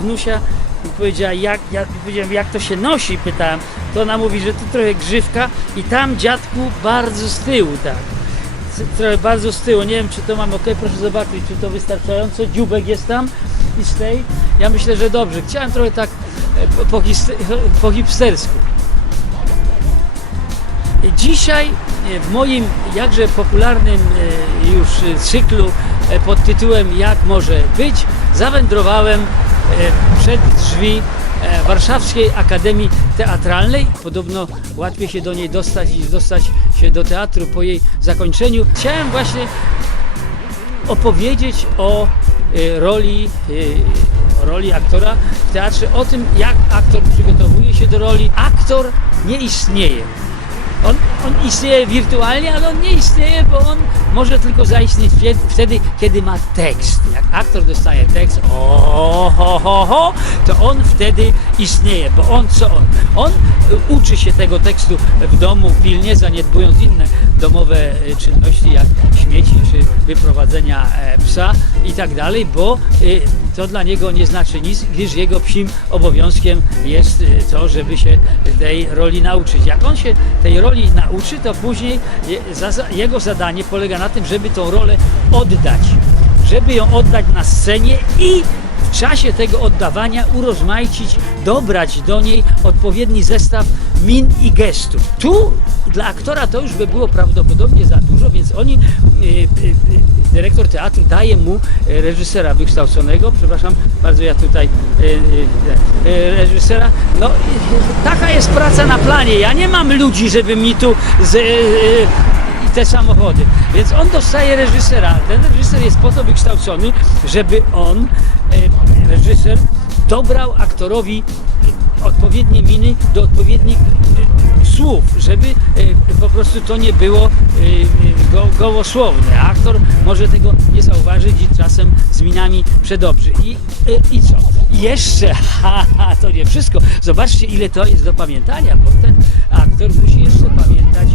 wnusia i powiedziała, jak, ja powiedziałem, jak to się nosi, pytałem. To ona mówi, że tu trochę grzywka i tam dziadku bardzo z tyłu, tak. Trochę bardzo z tyłu, nie wiem czy to mam ok, proszę zobaczyć, czy to wystarczająco. Dziubek jest tam i z tej. Ja myślę, że dobrze. Chciałem trochę tak e, po, po, hipstersku. Dzisiaj e, w moim jakże popularnym e, już cyklu pod tytułem Jak może być zawędrowałem przed drzwi e, Warszawskiej Akademii Teatralnej. Podobno łatwiej się do niej dostać niż dostać się do teatru po jej zakończeniu. Chciałem właśnie opowiedzieć o e, roli, e, roli aktora w teatrze, o tym jak aktor przygotowuje się do roli. Aktor nie istnieje. On, on istnieje wirtualnie, ale on nie istnieje, bo on może tylko zaistnieć wtedy- kiedy ma tekst. Jak aktor dostaje tekst, o, ho, ho, ho, to on wtedy istnieje, bo on co on? On uczy się tego tekstu w domu pilnie, zaniedbując inne domowe y, czynności, jak śmieci czy wyprowadzenia e, psa i tak dalej, bo y, to dla niego nie znaczy nic, gdyż jego psim obowiązkiem jest y, to, żeby się tej roli nauczyć. Jak on się tej roli nauczy, to później jego zadanie polega na tym, żeby tą rolę oddać, żeby ją oddać na scenie i w czasie tego oddawania urozmaicić, dobrać do niej odpowiedni zestaw min i gestów. Tu dla aktora to już by było prawdopodobnie za dużo, więc oni, y, y, y, dyrektor teatru daje mu y, reżysera wykształconego, przepraszam bardzo, ja tutaj y, y, reżysera, no taka jest praca na planie, ja nie mam ludzi, żeby mi tu z, te samochody. Więc on dostaje reżysera. Ten reżyser jest po to wykształcony, żeby on, e, reżyser, dobrał aktorowi e, odpowiednie miny do odpowiednich e, słów, żeby e, po prostu to nie było e, go, gołosłowne. Aktor może tego nie zauważyć i czasem z minami przedobrzy. I, i co? Jeszcze, to nie wszystko. Zobaczcie, ile to jest do pamiętania, bo ten aktor musi jeszcze pamiętać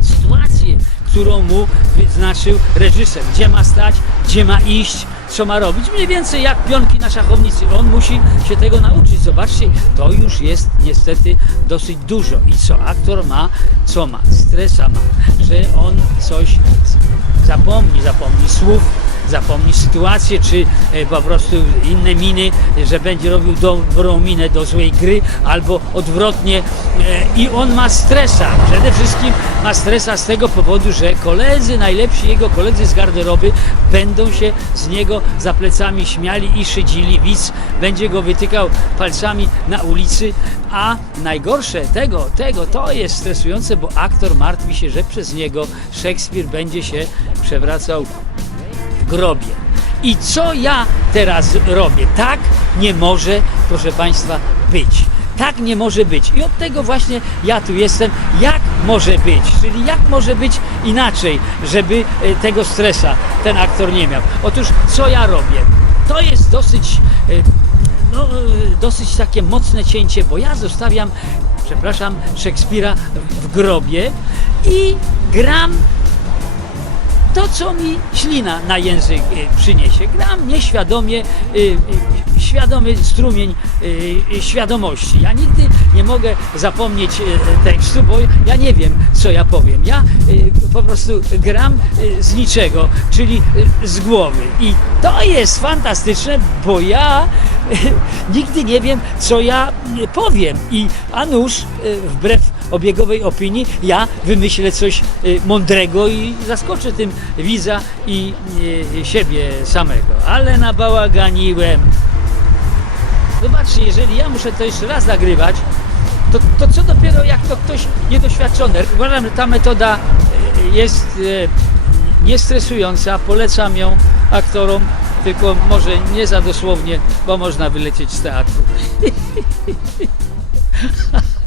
sytuację, którą mu wyznaczył reżyser. Gdzie ma stać, gdzie ma iść, co ma robić. Mniej więcej jak pionki na szachownicy. On musi się tego nauczyć. Zobaczcie, to już jest niestety dosyć dużo. I co aktor ma? Co ma? Stresa ma, że on coś zapomni, zapomni słów, zapomni sytuację, czy e, po prostu inne miny, że będzie robił dobrą minę do złej gry, albo odwrotnie. E, I on ma stresa. Przede wszystkim ma stresa z tego powodu, że koledzy, najlepsi jego koledzy z garderoby będą się z niego za plecami śmiali i szydzili. Widz będzie go wytykał palcami na ulicy, a najgorsze tego, tego, to jest stresujące, bo aktor martwi się, że przez niego Szekspir będzie się przewracał grobie. I co ja teraz robię? Tak nie może, proszę Państwa, być. Tak nie może być. I od tego właśnie ja tu jestem. Jak może być? Czyli jak może być inaczej, żeby e, tego stresa ten aktor nie miał? Otóż co ja robię? To jest dosyć, e, no, e, dosyć takie mocne cięcie, bo ja zostawiam, przepraszam, Szekspira w- w grobie i gram to, co mi ślina na język y, przyniesie. Gram nieświadomie, y, y, świadomy strumień świadomości. Ja nigdy nie mogę zapomnieć tekstu, bo ja nie wiem, co ja powiem. Ja po prostu gram z niczego, czyli z głowy. I to jest fantastyczne, bo ja nigdy nie wiem, co ja powiem. I a wbrew obiegowej opinii, ja wymyślę coś y, mądrego i zaskoczę tym widza i y, siebie samego. Ale nabałaganiłem. Zobaczcie, jeżeli ja muszę to jeszcze raz nagrywać, to, to co dopiero jak to ktoś niedoświadczony. Uważam, że ta metoda y, jest niestresująca, polecam ją aktorom, tylko może nie za dosłownie, bo można wylecieć z teatru.